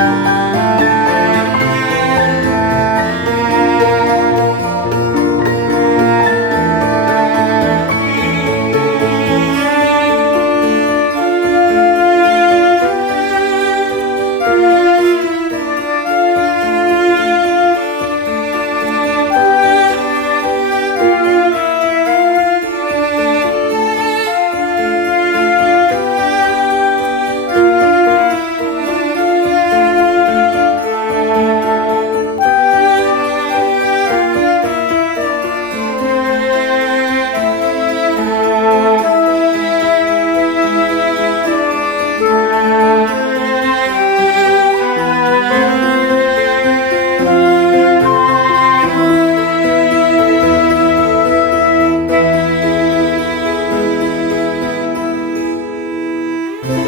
thank you